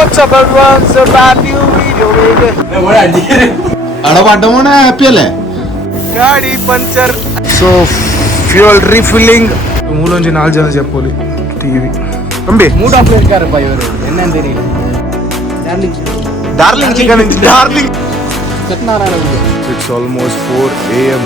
What's up everyone? So brand new video baby. അടവട്ടമോണ happy അല്ലേ? ಗಾಡಿ ಪಂಚರ್. So fuel refilling. ಮೂಲೊಂಜಿ 4 ಜನ ಜಪ್ಪೋಲಿ ಟಿವಿ. ಅಂಬಿ ಮೂಡ್ ಆಫ್ ಇರ್ಕಾರಪ್ಪ ಇವರು ಎನ್ನಂದಿರಿ darling chicken darling. Satyanarayana. It's almost 4 AM.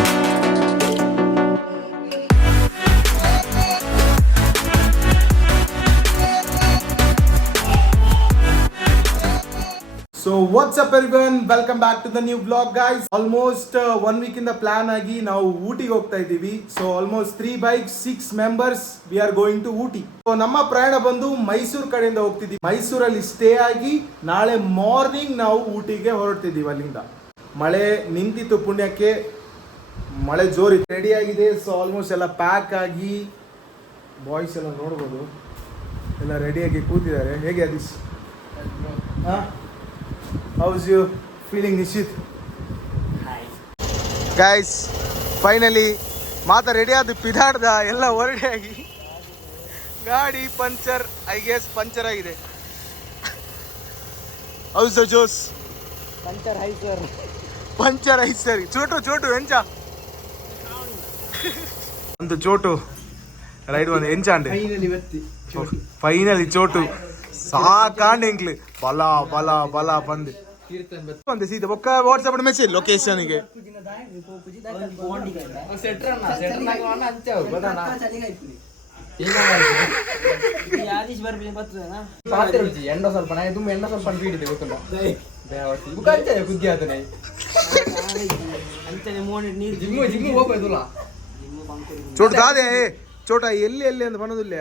So what's up everyone, welcome back to the new vlog guys. Almost 1 week in the plan agi now Ooty ge hogta idivi. So almost 3 bikes 6 members we are going to Ooty. So namma prayana bandu Mysore kadeyinda hogtidivi. Mysore alli stay agi naale morning ನಾವು Ooty ge ಹೊರಡ್ತಿದೀವಿ. ಅಲ್ಲಿಂದ ಮಳೆ ನಿಂತಿತ್ತು, ಪುಣ್ಯಕ್ಕೆ ಮಳೆ ಜೋರಿತ್ತು. Ready ಆಗಿದೆ. So almost ಎಲ್ಲ pack ಆಗಿ boys ಎಲ್ಲ ನೋಡ್ಬೋದು ಎಲ್ಲ ರೆಡಿಯಾಗಿ ಕೂತಿದ್ದಾರೆ. ಹೇಗೆ ಅದೀಶ್? How's you feeling, Nishit? Hi. Guys, finally Mata ready ಆದ ಪಿದಾಡ್ದ ಎಲ್ಲ ಹೊರಡೆ ಆಗಿ ಗಾಡಿ ಪಂಚರ್, ಐ ಗೆಸ್ ಪಂಚರ್ ಆಗಿದೆ. How's the Joes? ಪಂಚರ್ ಹೈ ಸರ್. ಪಂಚರ್ ಐ ಸರ್. ಚೋಟು ಎಂಚ ಒಂದು ಚೋಟು ರೈಡ್ ಒಂದು ಎಂಚ ಅಂಡೆ ಫೈನಲಿ ಚೋಟು ಸಾಕಾಂಡ್ ಎಂಕ್ಲು ಬಲ ಬಂದು ಒಂದು ಸೀದಾ ಒಕ್ಕ ವಾಟ್ಸಪ್ ಮೆಸೇಜ್ ಲೊಕೇಶನ್ಗೆ ಎಂಡ ಸ್ವಲ್ಪ ತುಂಬ ಎಂಡ ಸ್ವಲ್ಪ ಬೀಡಿದೆ ಗೊತ್ತುಂಟ ಕುದ್ದಿ ಆತನೆ ಜಿಮ್ಮು ಹೋಗ್ಬೋದಲ್ಲ ಚೋಟು ದಾದೆ ಚೋಟ ಎಲ್ಲಿ ಅಂತ ಬನ್ನೋದಿಲ್ಲ.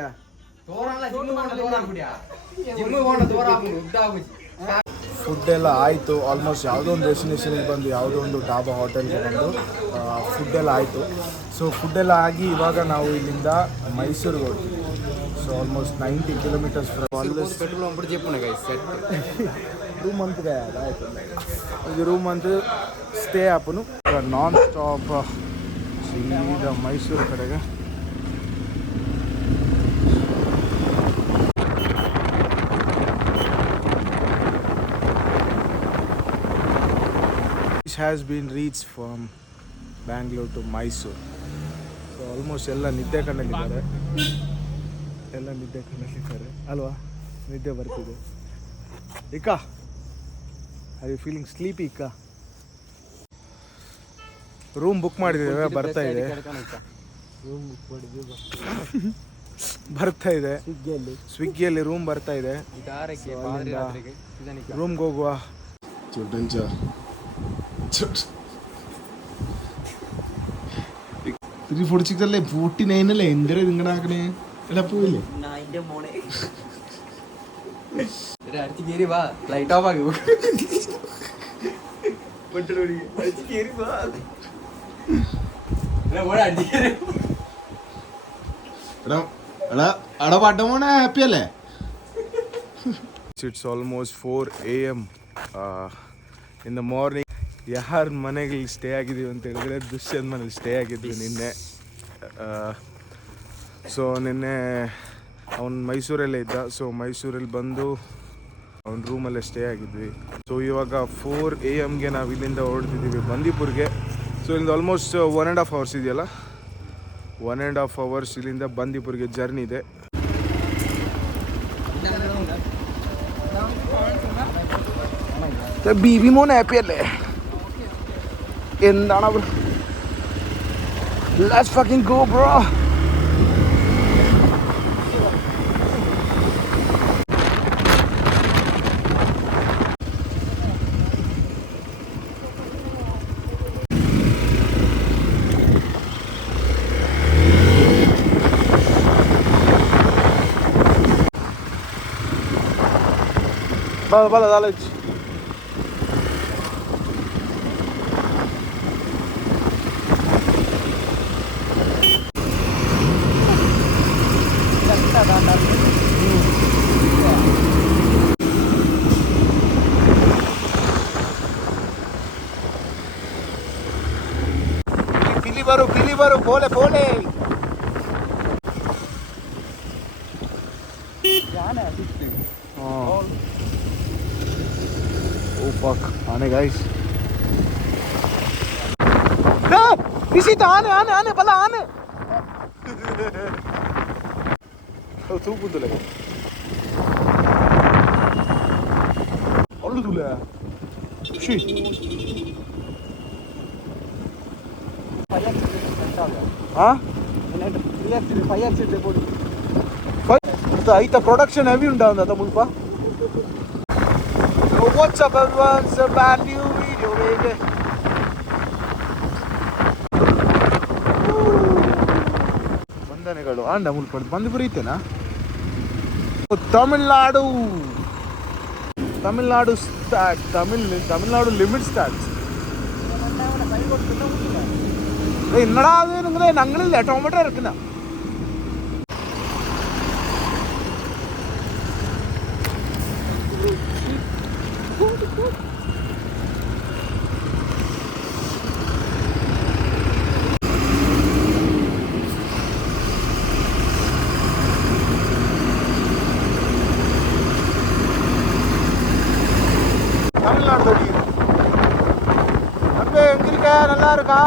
ಫುಡ್ ಎಲ್ಲ ಆಯಿತು. ಆಲ್ಮೋಸ್ಟ್ ಯಾವುದೋ ಒಂದು ಡೆಸ್ಟಿನೇಷನ್ಗೆ ಬಂದು ಯಾವುದೋ ಒಂದು ಡಾಬಾ ಹೋಟೆಲ್ಗೆ ಬಂದು ಫುಡ್ ಎಲ್ಲ ಆಯಿತು. ಸೊ ಫುಡ್ ಎಲ್ಲ ಆಗಿ ಇವಾಗ ನಾವು ಇಲ್ಲಿಂದ ಮೈಸೂರಿಗೆ ಹೋಗ್ತೀವಿ. ಸೊ ಆಲ್ಮೋಸ್ಟ್ 90 ಕಿಲೋಮೀಟರ್ಸ್ ರೂಮ್ ಅಂತ ಆಯಿತು. ಇದು ರೂಮ್ ಅಂತ ಸ್ಟೇ ಆಪನು ನಾನ್ ಸ್ಟಾಪ್ ಸೀದಾ ಮೈಸೂರು ಕಡೆಗೆ. has been reached from Bangalore to Mysore. So almost ಎಲ್ಲ ನಿದ್ದೆ ಕಣ್ಣಲ್ಲಿದ್ದಾರೆ ಅಲ್ವಾ? ನಿದ್ದೆ ಬರ್ತಿದೆ. ಇಕ್ಕ ಆರ್ ಯು ಫೀಲಿಂಗ್ ಸ್ಲೀಪಿ? ಇಕ್ಕ ರೂಮ್ ಬುಕ್ ಮಾಡಿದ್ದೇವೆ, ಬರ್ತಾ ಇದೆ ಸ್ವಿಗ್ಗಿಯಲ್ಲಿ ರೂಮ್ ಬರ್ತಾ ಇದೆ. ರೂಮ್ಗೆ ಹೋಗುವ. പൊടിച്ചിട്ടല്ലേ 49 അല്ലേ? എന്തിനാ നിങ്ങളുടെ ആക്കണേ? അല്ല പോയില്ലേ? അടവട്ടമോണ ഹാപ്പി അല്ലേ? It's almost 4 AM in the morning. ಯಾರ ಮನೆಗೆ ಸ್ಟೇ ಆಗಿದ್ದೀವಿ ಅಂತ ಹೇಳಿದ್ರೆ ದುಷ್ಯಂತ್ ಮನೇಲಿ ಸ್ಟೇ ಆಗಿದ್ವಿ ನಿನ್ನೆ. ಸೊ ನಿನ್ನೆ ಅವನು ಮೈಸೂರಲ್ಲೇ ಇದ್ದ. ಸೊ ಮೈಸೂರಲ್ಲಿ ಬಂದು ಅವನ ರೂಮಲ್ಲೇ ಸ್ಟೇ ಆಗಿದ್ವಿ. ಸೊ ಇವಾಗ 4 AM ನಾವು ಇಲ್ಲಿಂದ ಹೊರಡ್ತಿದ್ದೀವಿ ಬಂದೀಪುರ್ಗೆ. ಸೊ ಇಲ್ಲಿಂದ ಆಲ್ಮೋಸ್ಟ್ 1.5 hours ಇದೆಯಲ್ಲ, 1.5 hours ಇಲ್ಲಿಂದ ಬಂದೀಪುರ್ಗೆ ಜರ್ನಿ ಇದೆ. ബീവി മോൻ ഹാപ്പി അല്ലേ? എന്താണ് bro? Let's fucking go bro. Bala dalej. Pili baru, boleh. Walk ಆನೆ ಗೈಸ್. ನಿಶಿತ ಆನೆ ಆನೆ ಆನೆ ಬಲ ಆನೆ ತೂಗುದಿಲ್ಲ ಅಳ್ಳುದಿಲ್ಲ ಖುಷಿ. ಐತ ಪ್ರೊಡಕ್ಷನ್ ಹೆವಿ ಉಂಟಾ ಅಂತ ಮುಲ್ಪ. What's up everyone, it's a brand new video baby. ವಂದನೆಗಳು ಆಂಡ ಮುಲ್ಪ ಬಂದು ಬರೀತೇನಾ. Tamil Nadu Tamil Nadu start Tamil Nadu limit start. എന്നടാ അത് നിങ്ങളെ ഞങ്ങളില്ല ടൊമാറ്റോ ഇറക്കുന്ന. தமிழ்நாடு தொடி அப்பே எங்க இருக்க, நல்லா இருக்கா?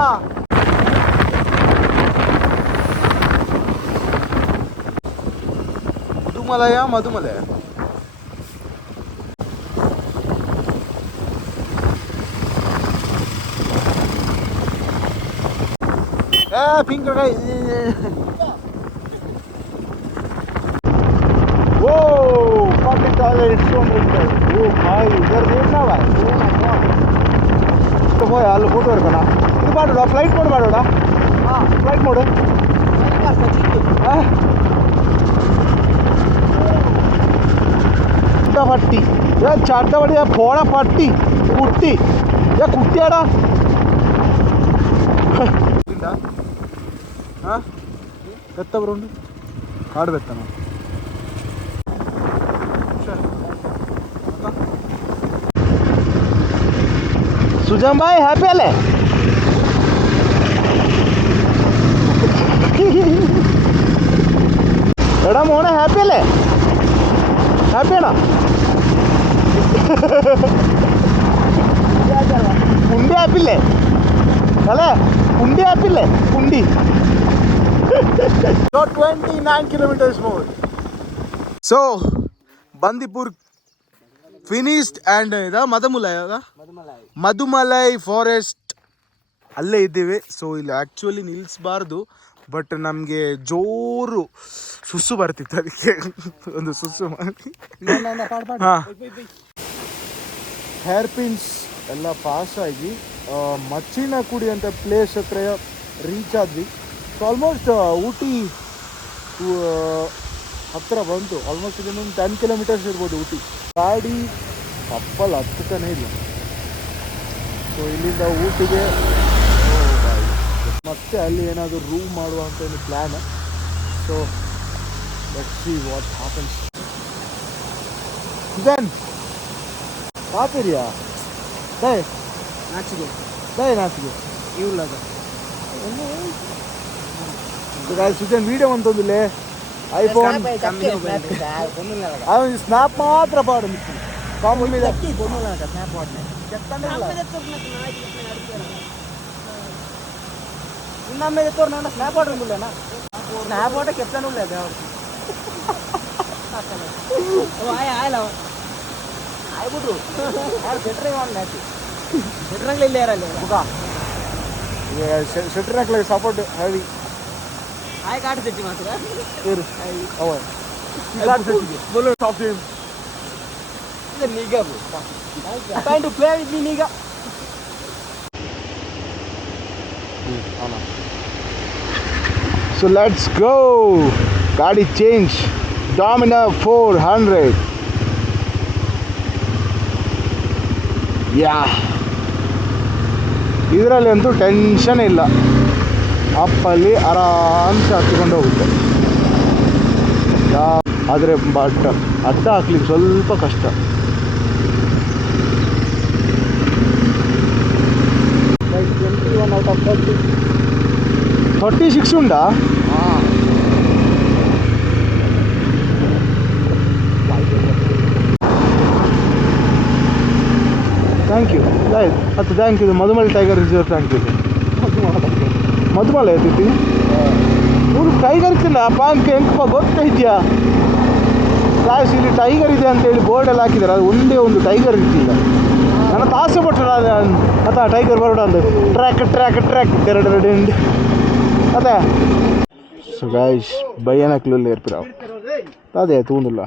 ಮಧುಮಲಯ ಮಧುಮಲೆ पिंक वो ओ भाई इधर देखना भाई. तो वो यार फोटो रखना ಇದು ಮಾಡೋಣ ಫ್ಲೈಟ್ ಮೋಡ್ ಮಾಡೋಣ. ಫ್ಲೈಟ್ ಮೋಡ್ പട്ടി ചട്ടവടിയാ പോണ പട്ടി കുട്ടി കുട്ടിയാടാ. എത്തവരുണ്ട് കാട് വെത്തണം. സുജാൻ ഭായ് ഹാപ്പി അല്ലേ? എടാ മോനെ ഹാപ്പി അല്ലേ? ഹാപ്പിയാണോ? കുണ്ടി ആപ്പില്ലേ അല്ലേ? കുണ്ടി ആപ്പില്ലേ? കുണ്ടി 29 kilometers more. So Bandipur finished and ಇದಾ ಮಧುಮಲೈ ಫಾರೆಸ್ಟ್ ಅಲ್ಲೇ ಇದ್ದೀವಿ. ಸೊ ಇಲ್ಲಿ ಆ್ಯಕ್ಚುಲಿ ನಿಲ್ಲಿಸಬಾರ್ದು, ಬಟ್ ನಮಗೆ ಜೋರು ಸುಸ್ಸು ಬರ್ತಿತ್ತು, ಅದಕ್ಕೆ ಒಂದು ಸುಸ್ಸು ಮಾಡಿ. ಹಾಂ, ಹೇರ್ ಪಿನ್ಸ್ ಎಲ್ಲ ಪಾಸ್ ಆಗಿ ಮಚ್ಚಿನ ಕುಡಿ ಅಂತ ಪ್ಲೇಸ್ ಹತ್ರ ರೀಚ್ ಆದ್ವಿ. ಸೊ ಆಲ್ಮೋಸ್ಟ್ ಊಟಿ ಹತ್ತಿರ ಬಂತು. ಆಲ್ಮೋಸ್ಟ್ ಇದನ್ನೊಂದು 10 kilometers ಇರ್ಬೋದು ಊಟಿ. ಗಾಡಿ ಕಪ್ಪಲ್ ಹತ್ತನೇ ಇಲ್ಲ. ಸೊ ಇಲ್ಲಿಂದ ಊಟಿಗೆ ಮತ್ತೆ ಅಲ್ಲಿ ಏನಾದರೂ ರೂಮ್ ಮಾಡುವ ಅಂತ ಒಂದು plan. So let's see what happens. Sujan ಕಾಪಿರಿಯಾ ದಯ ನಾಚಿಗೆ ಇವ್ಲಾಗ ಸುಜನ್ ವೀಡಿಯೋ ಅಂತಂದಿಲ್ಲೇ ಐಫೋನ್ ಅವನು ಸ್ನ್ಯಾಪ್ ಮಾತ್ರ ಪಾಡು ಕಾಮನ್ మీద ಇನ್ನೊಮ್ಮೆ ತೋರ್ನ ಸ್ನ್ಯಾಪ್ ಆರ್ಡರ್ ಇಲ್ಲ ಸ್ನ್ಯಾಪ್ ಆರ್ಡರ್ ಕೆತ್ತನೂ ಇಲ್ಲ ಆಗ್ಬಿಟ್ರು ಶೆಟ್ರೆ ಶೆಟ್ರಂಗ್ಲಿ ಇಲ್ಲ ಯಾರಲ್ಲಿ ಬುಗ ಶೆಟ್ರಂಗ್ಲಿ ಸಪೋರ್ಟ್ ಹೆವಿ ಆಯ್ ಕಾಟ್ ಸಿಟ್ಟಿ ಮಾತ್ರ ಇರು ಅವೈ ಕಾಟ್ ಸಿಟ್ಟಿ ಬೋಲೋ ಟಾಪ್ ಟೀಮ್ ಇದು ನಿಗಾ bro trying to play with me ನಿಗಾ. So let's go. Got it change. Dominar 400. Yeah. ಇದರಲ್ಲಿ ಅಂತೂ ಟೆನ್ಷನ್ ಇಲ್ಲ. ಅಪ್ಪಲ್ಲಿ ಆರಾಮ್ಸೆ ಹತ್ಕೊಂಡು ಹೋಗುತ್ತೆ. ಆದರೆ ಬಟ್ ಅಡ್ಡ ಹಾಕ್ಲಿಕ್ಕೆ ಸ್ವಲ್ಪ ಕಷ್ಟ. 21 out of 30. 36 ఉందా? ಥ್ಯಾಂಕ್ ಯು ಆಯ್ತು ಅದು thank you Mudumalai tiger reserve thank you Mudumalai ಐತಿ ಇವ್ರು ಟೈಗರ್ ಇತ್ತಿಲ್ಲ ಪಾಂಕ್ ಹೆಂಗಪ್ಪ ಗೊತ್ತಾ ಇದೆಯಾ ಗಾಯ್ಸ್ ಇಲ್ಲಿ ಟೈಗರ್ ಇದೆ ಅಂತೇಳಿ ಬೋರ್ಡೆಲ್ಲ ಹಾಕಿದ್ದಾರೆ ಅದು ಒಂದೇ ಒಂದು ಟೈಗರ್ ಇರ್ತಿಲ್ಲ ನನ್ನ ಆಸೆ ಪಟ್ಟಲ್ಲ ಅತ್ತ ಟೈಗರ್ ಬರೋಣ ಅಂದು ಟ್ರ್ಯಾಕ್ ಟ್ರ್ಯಾಕ್ ಟ್ರ್ಯಾಕ್ ಎರಡು ಅದೇ ಸೊ ಗಾಯ್ಸ್ భయ్యనకులు నేర్పిరావు అదే తూందులా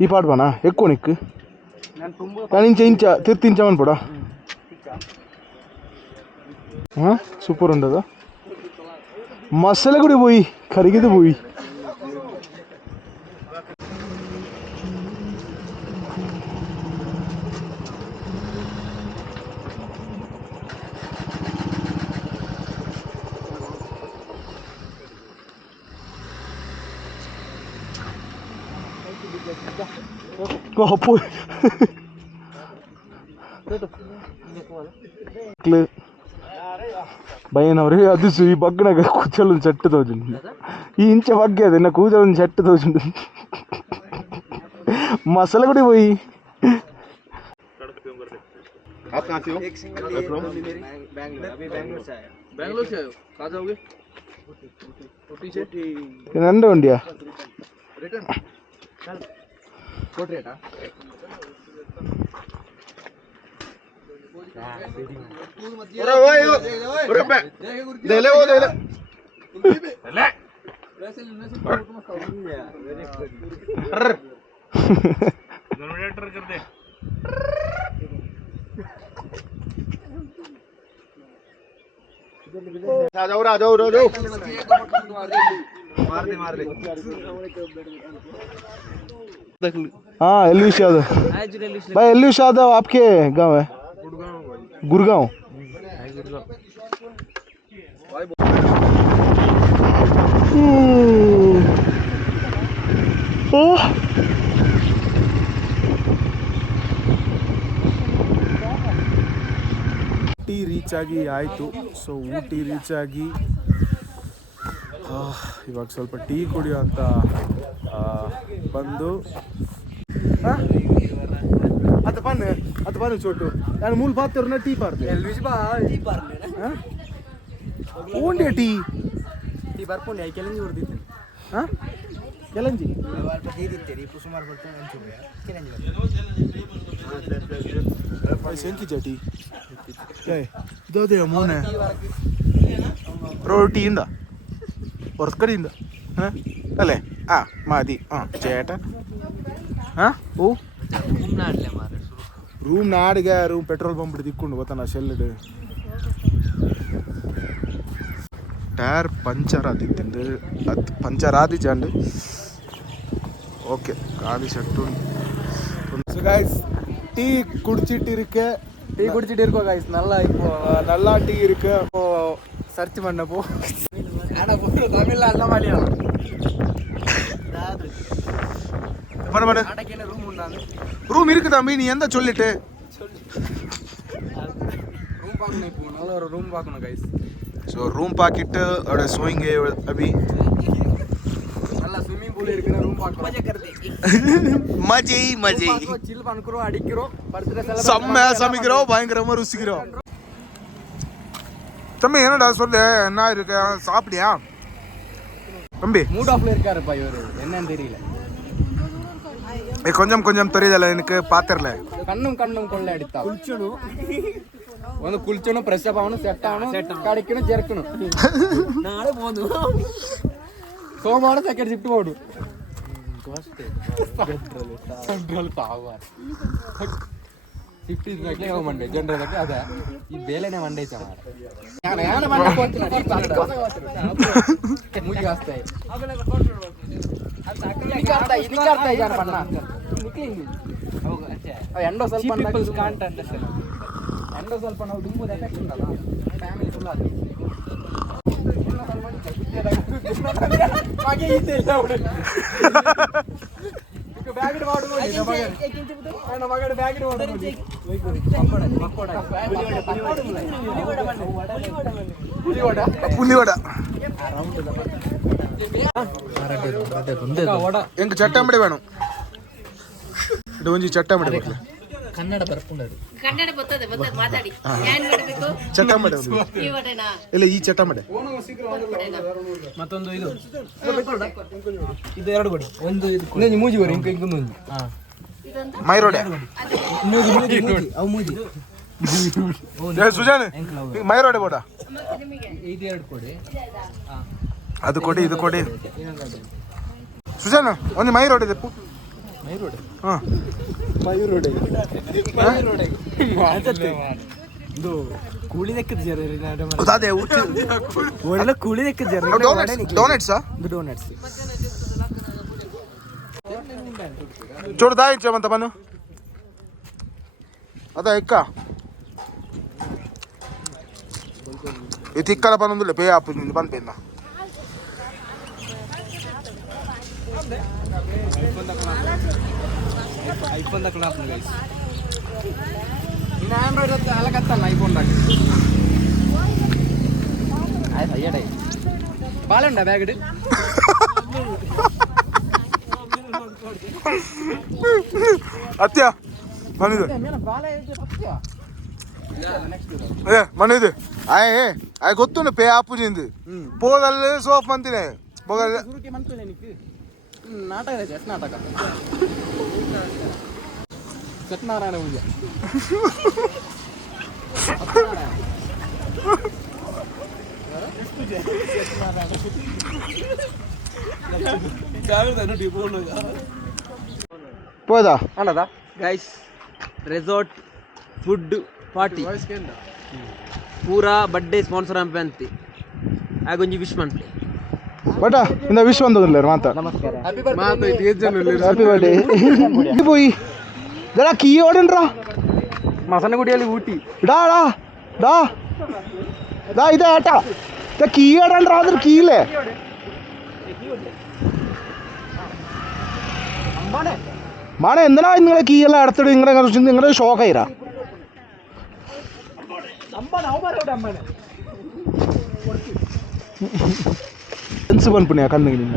ఈ పాట బానా ఎక్కువ నీకు కానీ తిర్తించామని కూడా సూపర్ ఉండదా మసాలా కూడా పోయి కరిగిది పోయి ಅಪ್ಪು భయనవరే అది ఈ బగ్గన కూర్చోని చెట్టు తోచుంది ఈ ఇంచ బగ్గే అది నా కూర్చోని చెట్టు తోచుంది మసాలా కూడా పోయి నండి ఉండియా हाँ एलविश यादव भाई एलविश यादव आपके गांव है गुड़गांव ಊಟಿ ರೀಚ್ ಆಗಿ ಆಯಿತು ಸೊ ಊಟಿ ರೀಚ್ ಆಗಿ ಇವಾಗ ಸ್ವಲ್ಪ ಟೀ ಕುಡಿಯೋ ಅಂತ ಬಂದು ಅದು ಬನ್ನಿ ಚೋಟು ನಾನು ಮೂಲ ಪಾತ್ರ ಟೀ ಪಾರ್ತೆ ಓಂಡಿಯ ಟೀ ಟೀ ಬರ್ಕೊಂಡೆ ಕೆಲಂಜಿ ಹೊಡೆದಿತ್ತು ಹಾಂ ಕೆಲಂಜಿ ಶಂಕಿ ಟೀ ಇದೇ ಮೋನೆ റോട്ടിಯಿಂದ ಹೊರಗಡೆಯಿಂದ ಹಾಂ ಅಲ್ಲೇ ಹಾಂ ಮಾದಿ ಹಾಂ ചേട്ട ಹಾಂ ಓ ರೂಮ್ ನಾಡಿಗೆ ರೂಮ್ ಪೆಟ್ರೋಲ್ ಪಂಪ್ ದಿಕ್ಕೊಂಡು ಗೊತ್ತಾನ ಶೆಲ್ಲಿಡು ടയർ പഞ്ചർ ആദ്യത്തിണ്ട് അത് പഞ്ചർ ആദ്യിച്ചാണ്ട് ഓക്കെ കാതി ഷട്ടുണ്ട് ഗൈസ് டீ குடிச்சிட்டு இருக்கோ கைஸ் நல்லா இப்போ நல்லா டீ இருக்கு அப்போ சர்ச் பண்ணப்போ ஆனா போற தமிழ்ல அல்ல மலையாளம் பண்ண அடக்கேன ரூம் உண்டாங்க ரூம் இருக்கு தம்பி நீ எந்த சொல்லிட்டு ரூம் பார்க்கணும் இப்போ நல்ல ஒரு ரூம் பார்க்கணும் கைஸ் சோ ரூம் பாக்கிட்டு அவட சோயிங்க அபி நல்ல ஸ்விமிங் பூல் இருக்குற ரூம் பார்க்கணும் மஜா करते மஜை சில் பண்றோம் அடிக்கிறோம் படுத்துற செலவு செம்ம சமைக்கிறோம் பயங்கரமா ருசிக்கிறோம் தம்பி என்னடா சொல்லு என்ன இருக்கு சாப்பிடியா தம்பி மூட் ஆஃப்ல இருக்காருப்பா இவரு என்னன்னு தெரியல கொஞ்சம் தெரியுதಲ್ಲ எனக்கு பாத்திரல கண்ணும் கொள்ள அடித்தா குளிச்சணும் ಒಂದು ಕುಲ್ಚணும் ಫ್ರೆಶ್ ಅಪ್ ಅವನು ಸೆಟ್ ಅವನು ಕಡಿಕணும் ಜರ್ಕணும் ನಾಳೆ போದು ಸೋಮವಾರ ಸೆಕೆಂಡ್ ಶಿಫ್ಟ್ ಮಾಡು ಜನರಲ್ ತಾವ ಶಿಫ್ಟ್ ಇದ್ಮೇಲೆ ಹೋಗ ಮಂಡೆ ಜನರಲ್ಗೆ ಅದ ಈ ಬೇಲೆನೆ ಮಂಡೆ ಚ ಮಾರ ಯಾನ ಮಂಡೆ ಕೊಡ್ತೀನಿ ಮುಗಿ ಆಸ್ತಾಯಿ ಇದಕ್ಕೆ ಅರ್ಥ ಯಾರ ಬಣ್ಣ ಎಂಡೋ ಸ್ವಲ್ಪ ಕಾಂಟ್ ಅಂಡರ್ಸ್ಟ್ಯಾಂಡ್ ಎಂಡೋ ಸ್ವಲ್ಪ ನಾವು ದುಂಬುದ ಎಫೆಕ್ಟ್ ಉಂಟಲ್ಲ ಫ್ಯಾಮಿಲಿ ಫುಲ್ ಅದು ಮಗೆ ಇದಿಲ್ಲ ಅವಳು ಈಗ ಬ್ಯಾಗ್ ಇಡ್ ಮಾಡು ನೋಡಿ ನಮ್ಮ ಮಗಡೆ ಬ್ಯಾಗ್ ಇಡ್ ಮಾಡು ಪುಲಿವಡ ಎಂಗ್ ಚಟ್ಟಂಬಡಿ ಬೇണം ಇದು ಒಂಜಿ ಚಟ್ಟ ಮಾಡಿ ಬರ್ಲಿ ಕನ್ನಡ ಬರ್ಪುಂಡದು ಕನ್ನಡ ಬರ್ತದೆ ಮಾತಾಡಿ ಏನ್ ಮಾಡಬೇಕು ಚಟ್ಟ ಮಾಡಿ ಈ ವಡೆನಾ ಇಲ್ಲ ಈ ಚಟ್ಟ ಮಾಡಿ ಮತ್ತೊಂದು ಇದು ಇದು ಎರಡು ಕೊಡಿ ಒಂದು ಇದು ಕೊಡಿ ಮೂಜಿ ಕೊಡಿ ಇಂಕೊಂದು ಹಾ ಮೈರೋಡೆ ಮೂಜಿ ಮೂಜಿ ಮೂಜಿ ಅವು ಮೂಜಿ ಸುಜಾನ್ ಮೈರೋಡೆ ಬೋಡ ಇದು ಎರಡು ಕೊಡಿ ಹಾ ಅದು ಕೊಡಿ ಇದು ಕೊಡಿ ಸುಜಾನ್ ಒಂದು ಮೈರೋಡೆ ಇದೆ ಮೈರೋಡೆ ಹಾಂ ಮೈರೋಡೆ ಇದು ಕೂಳಿ ಲೆಕ್ಕದ ಜರ ಅದೇ ಒಳ್ಳೆ ಕೂಳಿ ಲೆಕ್ಕದ ಜರ ಡೋನೆಟ್ಸಾ ಇದು ಡೋನಟ್ಸ್ చూడు దాయించామంత పను అదే ఎక్క ఇది ఇక్కడ పని ఉందిలే పే ఆపు పని పోయిందా ಐಫೋನ್ ದ ಕ್ಲಾಪ್ ಗೈಸ್ ಇನ್ನು ಆಂಡ್ರಾಯ್ಡ್ ಅಲಕತ್ತಲ್ಲ ಐಫೋನ್ ದಾಗ ಆಯ್ತು ಅಯ್ಯಡೈ ಬಾಳುಂಡ ಬ್ಯಾಗ್ ಅತ್ಯ ಮನಿದು ಏ ಮನಿದು ಆಯ್ ಆಯ್ ಗೊತ್ತು ಪೇ ಆಪುಜಿಂದು ಪೋಗಲ್ಲಿ ಸೋಪ್ ಅಂತೀನಿ ಪೋಗಲ್ಲಿ ನಾಟಕ ಇದೆ ಎಸ್ ನಾಟಕ ಸತ್ಯನಾರಾಯಣ ಪೂಜೆ పోదా అన్నదా గైస్ ರೆಸಾರ್ಟ್ ಫುಡ್ ಪಾರ್ಟಿ ಪೂರಾ ಬರ್ಡೇ ಸ್ಪಾನ್ಸರ್ ಹಂಪೆ ಅಂತಿ ಆಗೊಂಜಿ ವಿಶ್ ಮನ್ಪ್ಲೆ ಬಟ ಇಂದ ವಿಶ್ ಬಂದದಿಲ್ಲ ಮಾತ ನಮಸ್ಕಾರ ಹ್ಯಾಪಿ ಬರ್ಡೇ പോയി ഇതാ കീ ഓടണ്ടാ മസനഗുഡിಯಲ್ಲಿ ഊಟಿ ഡാ ഡാ ഡാ ഡാ ഇത് ഏട്ടാ ഇത് കീ ഓടണ്ടാ അതൊരു കീയില്ലേ മാണ എന്തിനാ നിങ്ങളെ കീ എല്ലാം എടുത്തിട്ട് നിങ്ങളുടെ ഷോക്കായിരാ ಫ್ರೆಂಡ್ಸ್ ಬಂದ್ಬಿಡ್ನಿ ಕಣ್ಣಿಗೆ ನಿನ್ನ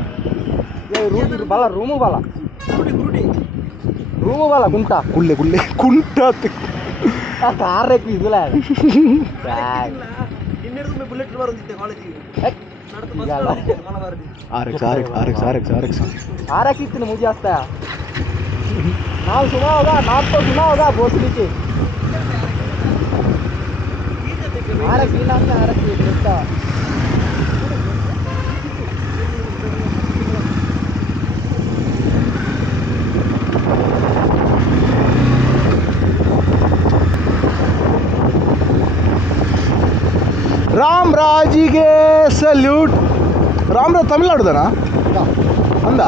ರೂಮು ಬಾಲ ಗುಂಟ ಗುಳ್ಳೆ ಗುಳ್ಳೆ ಕುಂಟ ಕಾರಕ್ಕೆ ಇದಿಲ್ಲ ಆರಕ್ಕಿತ್ತು ಮುಜಿ ಆಗ್ತಾ ನಾವು ಸುಮಾ ಹೋಗ ನಾಲ್ಕು ಸುಮಾ ಹೋಗ ಬೋಸ್ಲಿಕ್ಕೆ ಆರಕ್ಕೆ ಇಲ್ಲ ಅಂದ್ರೆ ಆರಕ್ಕೆ ಗೊತ್ತಾ ರಾಮ್ ರಾಜಿಗೆ ಸಲ್ಯೂಟ್ ರಾಮ್ ರಾಜ್ ತಮಿಳ್ನಾಡುದನಾ ಅಂದ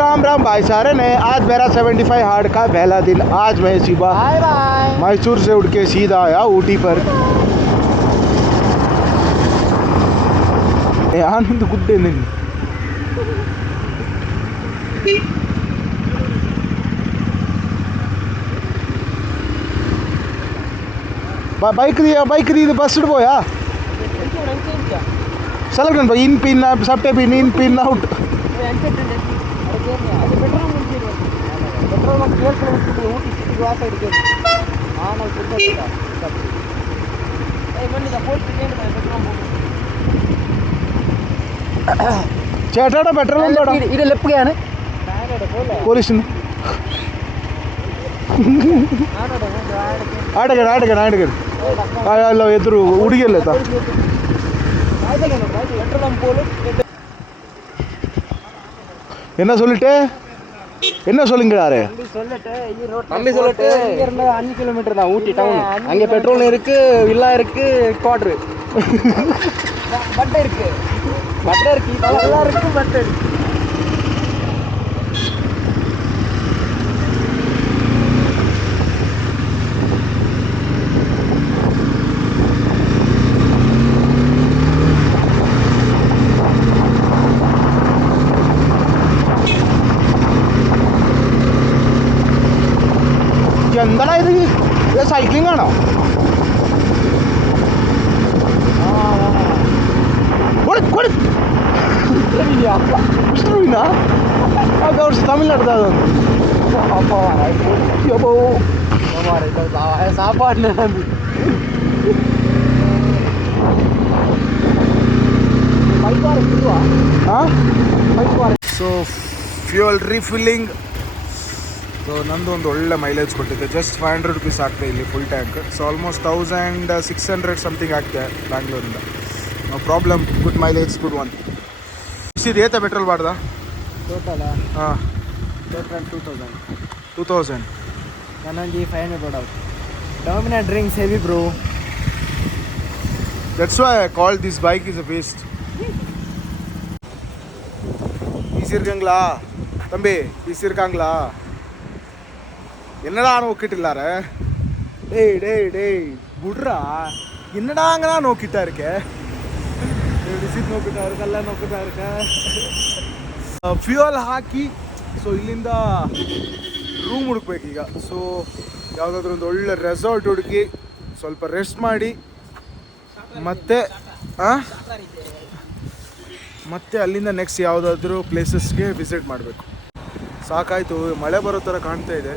राम राम भाई सारे ने आज मेरा 75 हार्ड का पहला दिन आज मैं सुबह मैसूर से उठ के सीधा आया ऊटी पर आनंद गुड्डे नहीं बाइक दी बस പോയാ സെലക്ട് ഇൻ പിൻ സബ്ടെ pin in pin out petrol ಒಂದು ಕೇಳ್ಕೊಂಡು ಊಟಿ ಸಿಟಿಗೆ ವಾಸ ಹಿಡಿದು ನಾವು ചേട്ടാടെ പെട്രോൾ ഉണ്ടോടാ ഇത് ലെപ്പുകയാണ് പോലീസിന് ಆಡಗಣ ಅಲ್ಲ ಎದುರು ಹುಡುಗಿಯಲ್ಲ என்ன சொல்லிட்டு என்ன சொல்லுங்கிறாரு தம்பி சொல்லிட்டு 5 கிலோமீட்டர் தான் ஊட்டி டவுன் அங்கே பெட்ரோல் இருக்கு வில்லா இருக்கு குவார்டர் பட்டை இருக்கு எல்லாம் இருக்கு பட்டை இருக்கு എന്താടാ ഇത് സൈക്ലിംഗ് ആണോ കൊടു ಅದು ವರ್ಷ ತಮಿಳ್ನಾಡ್ದು ಅದೊಂದು ಸಾಪಾಡು ಸೊ ಫ್ಯೂಯಲ್ ರೀಫಿಲ್ಲಿಂಗ್. ಸೊ ನಂದು ಒಂದು ಒಳ್ಳೆ ಮೈಲೇಜ್ ಕೊಟ್ಟಿದೆ. ಜಸ್ಟ್ 500 ರುಪೀಸ್ ಆಗ್ತದೆ ಇಲ್ಲಿ full tank. So almost 1600 something ಆಗ್ತದೆ ಬ್ಯಾಂಗ್ಳೂರಿಂದ. No problem, good mileage, good one. ಇಷ್ಟಿದೆ ಏತ ಪೆಟ್ರೋಲ್ ಬಾರ್ದ ಟೋಟಲ್ ಹಾಂ ಟೋಟಲ್ 2000 ನನಗೆ 500 ಕೊಡವು. Dominar drinks heavy bro. That's why I called this bike is a waste. ஈசிருக்காங்களா தம்பி? ஈசிருக்காங்களா? என்னடா நோக்கிட்டுலார? டேய் டேய் டேய் புட்ரா, என்னடாங்கடா நோக்கிட்டா இருக்க? ಡಿಸಿಟ್ ನೋಡ್ಬಿಟ್ಟಾ ಇருக்கு, ಎಲ್ಲ ನೋಡ್ಬಿಟ್ಟಾ ಇருக்கு. ಫ್ಯೂಯಲ್ ಹಾಕಿ ಸೊ ಇಲ್ಲಿಂದ ರೂಮ್ ಹುಡುಕ್ಬೇಕೀಗ. ಸೊ ಯಾವುದಾದ್ರೂ ಒಂದು ಒಳ್ಳೆ ರೆಸಾರ್ಟ್ ಹುಡುಕಿ ಸ್ವಲ್ಪ ರೆಸ್ಟ್ ಮಾಡಿ ಮತ್ತೆ ಅಲ್ಲಿಂದ ನೆಕ್ಸ್ಟ್ ಯಾವುದಾದ್ರೂ ಪ್ಲೇಸಸ್ಗೆ ವಿಸಿಟ್ ಮಾಡಬೇಕು. ಸಾಕಾಯಿತು, ಮಳೆ ಬರೋ ಥರ ಕಾಣ್ತಾ ಇದೆ.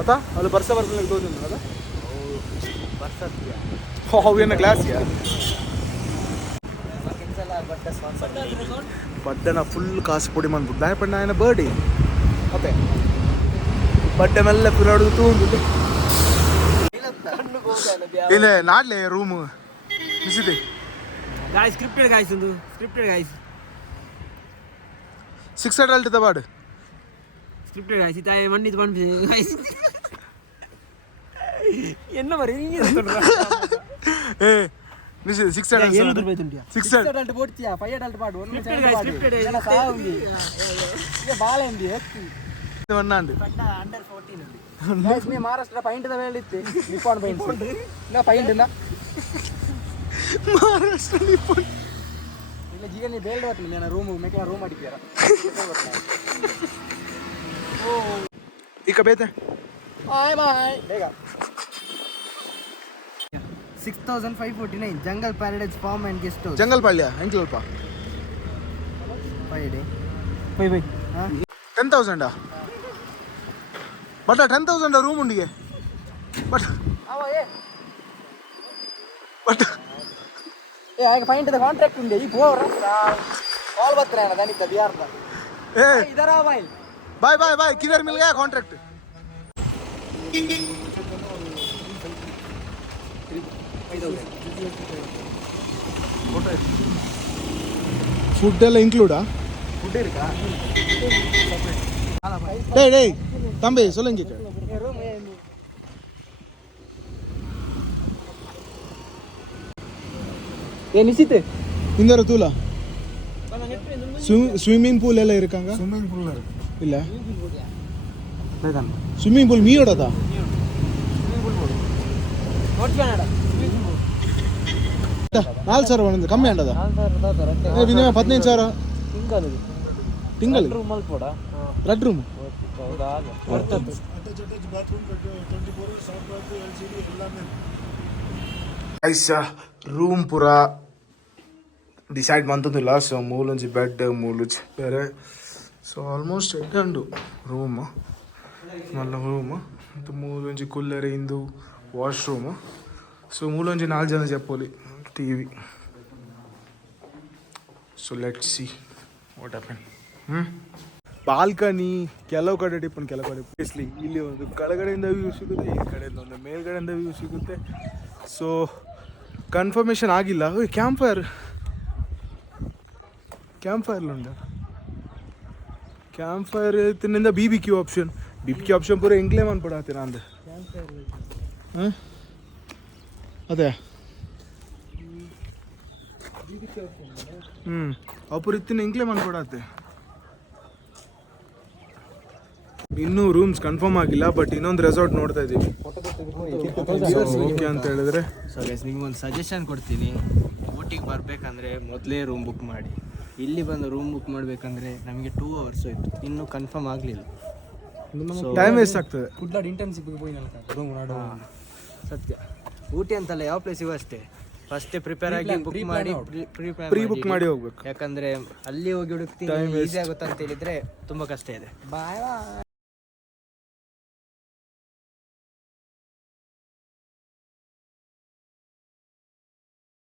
ಆತಾ ಅಲ್ಲಿ ಬರ್ಸ ಬರ್ಸಲ್ಲ ತೋದಿಲ್ಲ ಅದ ಅವೇನ ಗ್ಲಾಸಿಯಾ ಬಡ್ಡನ ಫುಲ್ ಕಾಸು ಪುಡಿ ಬಂದ್ಬಿಟ್ಟು ದಾಯಪಣ್ಣ ಏನ ಬರ್ಡಿ ಅತ್ತೆ ಬಡ್ಡೆ ಮೆಲ್ಲ ಪಿರಾಡುದು ತೂಂದು ಇಲ್ಲೇ ನಾಡ್ಲೆ ರೂಮು ಮಿಸಿದೆ ಗಾಯ್ಸ್ ಸ್ಕ್ರಿಪ್ಟೆಡ್ ಗಾಯ್ಸ್ ಒಂದು ಸ್ಕ್ರಿಪ್ಟೆಡ್ ಗಾಯ್ಸ್ 600 ಅಲ್ಟಿದ ಬಾಡು ಸ್ಕ್ರಿಪ್ಟೆಡ್ ಗಾಯ್ಸ್ ಇತಾಯ ಮಣ್ಣಿದು ಬಂದು ಗಾಯ್ಸ್ என்ன மாதிரி நீங்க ಏ ಮಿಸಿ 600 700 ರೂಪಾಯಿ ತುಂಟಿಯಾ 600 ಅಲ್ಟ್ ಬೋಡ್ತಿಯಾ 500 ಅಲ್ಟ್ ಪಾಡು ಒಂದು ಸ್ಕ್ರಿಪ್ಟೆಡ್ ಇದೆಲ್ಲ ಸಾವುಂದಿ ಈಗ ಬಾಳೆ ఉంది ಎತ್ತಿ ವನ್ನಾಂಡು ಪಡ್ಡ ಅಂಡರ್ 14 ಗಾಯ್ಸ್ ನೀ ಮಹಾರಾಷ್ಟ್ರ ಪಾಯಿಂಟ್ ದ ಹೇಳಿತ್ತೆ ನಿಪಾನ್ ಪಾಯಿಂಟ್ ನಾ ಪಾಯಿಂಟ್ ನಾ ಮಹಾರಾಷ್ಟ್ರ ನಿಪಾನ್ ಇಲ್ಲ ಜೀಗ ನೀ ಬೇಲ್ಡ್ ಹೋಗ್ತೀನಿ ನಾನು ರೂಮ್ ಮೇಕಲ ರೂಮ್ ಮಾಡಿದ್ದೀರಾ ಓ ಈಗ ಬೇತೆ ಬಾಯ್ ಬಾಯ್ ಬೇಗ 6549 jungle paradise farm and guest house jungle ಪಾಳ್ಯ ಎಂಕ್ಲಲ್ಪ 5 day ಬೈ ಹಾ 10000 ಬಟ್ 10000 ರೂಮ್ ಉಂಡಿಗೆ ಬಟ್ ಏ ಆಗ ಪಾಯಿಂಟ್ ದ ಕಾಂಟ್ರಾಕ್ಟ್ ಉಂಡೆ ಈ ಬೋರ ಕಾಲ್ ಬತ್ರಾನ ದನಿತ ಬಿಹಾರದ ಏ ಇದರ ಬಾಯ್ ಬಾಯ್ ಬಾಯ್ ಬಾಯ್ किधर मिल गया कॉन्ट्रैक्ट ಫುಡ್ ಎಲ್ಲ ಇನ್ಕ್ಲೂಡಾ? ಫುಡ್ ಇರುತ್ತಾ? டேய் டேய் தம்பி சொல்லுங்க ರೂಮ್ ಏ ನಿಶ್ಚಿತ இந்த தூல ஸ்விம்மிங் பூல் எல்லாம் இருக்காங்க? ಸ್ವಿಮ್ಮಿಂಗ್ ಪೂಲ್ இல்ல ಬೇಕಣ್ಣ ಸ್ವಿಮ್ಮಿಂಗ್ ಪೂಲ್ ಮೀಯೋಡದಾ? ನೋಡ್ಬೇಡ 4000 ಬಂದಿದೆ ಕಮ್ಮಿ ಅಂಡದ ಏ ವಿನಯ 15000 ತಿಂಗಳು ರೂಮ್ ಅಲ್ಲಿ ಕೂಡ ರೆಡ್ ರೂಮ್ ಹೌದಾ ಬರ್ತದೆ ಐಸಾ ರೂಮ್ ಪೂರ ಡಿಸೈಡ್ ಮಂತಂದಿಲ್ಲ. ಸೊ ಮೂಲೊಂಜಿ ಬೆಡ್ ಮೂಲುಜಿ ಬೇರೆ. ಸೊ ಆಲ್ಮೋಸ್ಟ್ ಎಡ್ಡಂಡು ರೂಮ್ ಮಲ್ಲ ರೂಮ್ ಮತ್ತು ಮೂಲೊಂಜಿ ಕುಲ್ಲರೆ ಇಂದು ವಾಶ್ರೂಮ್. ಸೊ ಮೂಲೊಂಜಿ 4 ಜನ ಜಪ್ಪೋಲಿ TV. So let see what happen. Balcony ಕೆಲವು ಕಡೆ ಟಿಪ್ಪನ್ ಕೆಲವು ಕಡೆ ಬೇಸ್ಲಿ ಇಲ್ಲಿ ಒಂದು ಕೆಳಗಡೆಯಿಂದ ವ್ಯೂ ಸಿಗುತ್ತೆ, ಈ ಕಡೆಯಿಂದ ಒಂದು ಮೇಲ್ಗಡೆಯಿಂದ ವ್ಯೂ ಸಿಗುತ್ತೆ. ಸೊ ಕನ್ಫರ್ಮೇಷನ್ ಆಗಿಲ್ಲ. ಕ್ಯಾಂಪ್ ಫೈರ್ಲುಂಡ ಕ್ಯಾಂಪ್ ಫೈರ್ ತಿನ್ನಿಂದ ಬಿ ಬಿ ಕ್ಯೂ ಆಪ್ಷನ್ ಪೂರ ಎಂಕ್ಲೇ ಮಾಡ್ಬಿಡತ್ತೀರ ಅಂದ ಹಾಂ ಅದೇ ಅಪುರ ಇತ್ತಿನ ಎಂಕ್ಲೇ ಮಾಡ್ಬಿಡತ್ತೆ. ಇನ್ನೂ ರೂಮ್ಸ್ ಕನ್ಫರ್ಮ್ ಆಗಿಲ್ಲ, ಬಟ್ ಇನ್ನೊಂದು ರೆಸಾರ್ಟ್ ನೋಡ್ತಾ ಇದ್ದೀವಿ. ಓಕೆ ಅಂತ ಹೇಳಿದ್ರೆ ಸೊ ಗೈಸ್ ನಿಮ್ಗೆ ಒಂದು ಸಜೆಷನ್ ಕೊಡ್ತೀನಿ. ಊಟಿಗೆ ಬರಬೇಕಂದ್ರೆ ಮೊದಲೇ ರೂಮ್ ಬುಕ್ ಮಾಡಿ. ಇಲ್ಲಿ ಬಂದು ರೂಮ್ ಬುಕ್ ಮಾಡಬೇಕಂದ್ರೆ ನಮಗೆ 2 hours ಹೋಯ್ತು, ಇನ್ನೂ ಕನ್ಫರ್ಮ್ ಆಗಲಿಲ್ಲ. ಟೈಮ್ ವೇಸ್ಟ್ ಆಗ್ತದೆ. ಫುಡ್ ಇಂಟರ್ನ್ಶಿಪ್ಗೆ ರೂಮ್ ನೋಡೋ ಸತ್ಯ. ಊಟಿ ಅಂತಲ್ಲ ಯಾವ ಪ್ಲೇಸಿಗೂ ಅಷ್ಟೇ ಫಸ್ಟ್ ಪ್ರಿಪೇರ್ ಆಗಿ ಬುಕ್ ಮಾಡಿ ಪ್ರೀ ಬುಕ್ ಮಾಡಿ ಹೋಗ್ಬೇಕು. ಯಾಕಂದ್ರೆ ಅಲ್ಲಿ ಹೋಗಿ ಹುಡುಕ್ತೀನಿ ಈಸಿ ಆಗುತ್ತೆ ಅಂತ ಹೇಳಿದ್ರೆ ತುಂಬಾ ಕಷ್ಟ ಇದೆ.